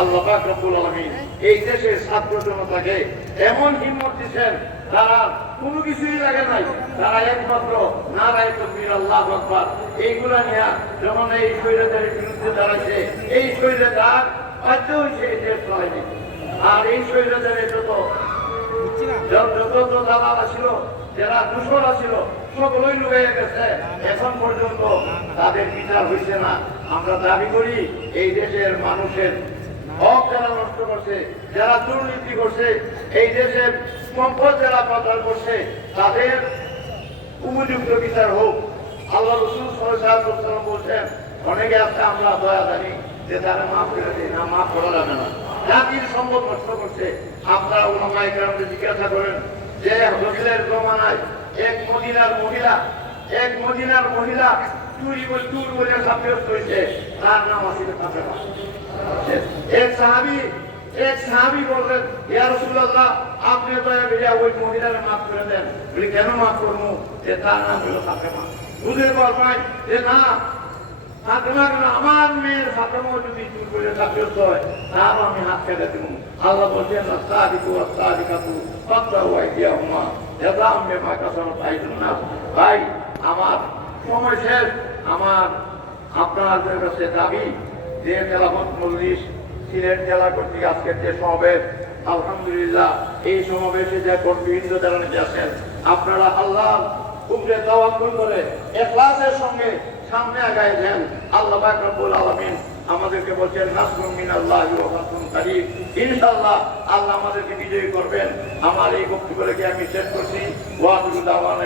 আল্লাহ পাক রব্বুল আলামিন এই দেশের ছাত্র জনতাকে এমন হিম্মত দিচ্ছেন, তারা কোনো কিছুই লাগে নাই, তারা একমাত্র নারায়ে তাকবীর আল্লাহু আকবার এইগুলা নিয়ে যখন এই স্বৈরাচারের বিরুদ্ধে দাঁড়াইছে, এই স্বৈরাচার বাধ্য হয়েছে এই দেশ চালাইতে। আর এই স্বৈরাচারের যত দালাল ছিল, যারা দূষণা ছিল, সকলেই লুকিয়ে গেছে। এখন পর্যন্ত তাদের বিচার হয়েছে না। আমরা দাবি করি এই দেশের মানুষের হক যারা নষ্ট করছে, যারা দুর্নীতি করছে, এই দেশের সম্পদ যারা পাচার করছে, তাদের উপযুক্ত বিচার হোক। আল্লাহ রাসূল সাল্লাল্লাহু আলাইহি ওয়াসাল্লাম বলছেন, অনেকে আছে আমরা দয়া জানি যে তারা মাফ করে দেয় না, মাফ করা যাবে না। জাতির সম্পদ নষ্ট করছে। আপনারা উলামায়ে কেরামকে জিজ্ঞাসা করেন যে রসুলের জমানায় এক মদিনার মহিলা চুর বলে সাব্যস্ত হয়েছে, তার নাম আসলে ফাতেমা। এক সাহাবী বললেন, ইয়া রাসূলুল্লাহ, আপনি দয়া করে ওই মহিলার মাফ করে দেন। বলি কেন মাফ করবো? যে তার নাম হলো ফাতেমা। বুঝে পারবেন যে না, ফাতেমার আমার মেয়ের ফাতেমা যদি চুর করে সাব্যস্ত হয়, তারও আমি হাত কেটে দেব। আল্লাহ বলছেন, আস-সাদিকু ওয়াস-সাদিকাতু ফাকতাউ আইদিয়াহুমা জাযাআম বিমা কাসাবাত আইদুন নাস। ভাই, আমার সময় শেষ। আপনাদের কাছে দাবি যে খেলাফত মজলিস সিলেট জেলা কর্তৃক আজকের যে সমাবেশ, আলহামদুলিল্লাহ এই সমাবেশে যে কর্মীবৃন্দ যারা নিতে আসেন, আপনারা আল্লাহর উপরে তাওয়াক্কুল করে ইখলাসের সঙ্গে সামনে আগায় যান। আল্লাহ পাক রব্বুল আলামিন আমাদেরকে বলছেন, নাসরুম মিনাল্লাহি ওয়া ফাতহুন কারীব। ইনশাআল্লাহ আল্লাহ আমাদেরকে বিজয়ী করবেন। আমার এই বক্তব্যকে আমি শেষ করছি। ওয়া আখিরু দাওয়ানা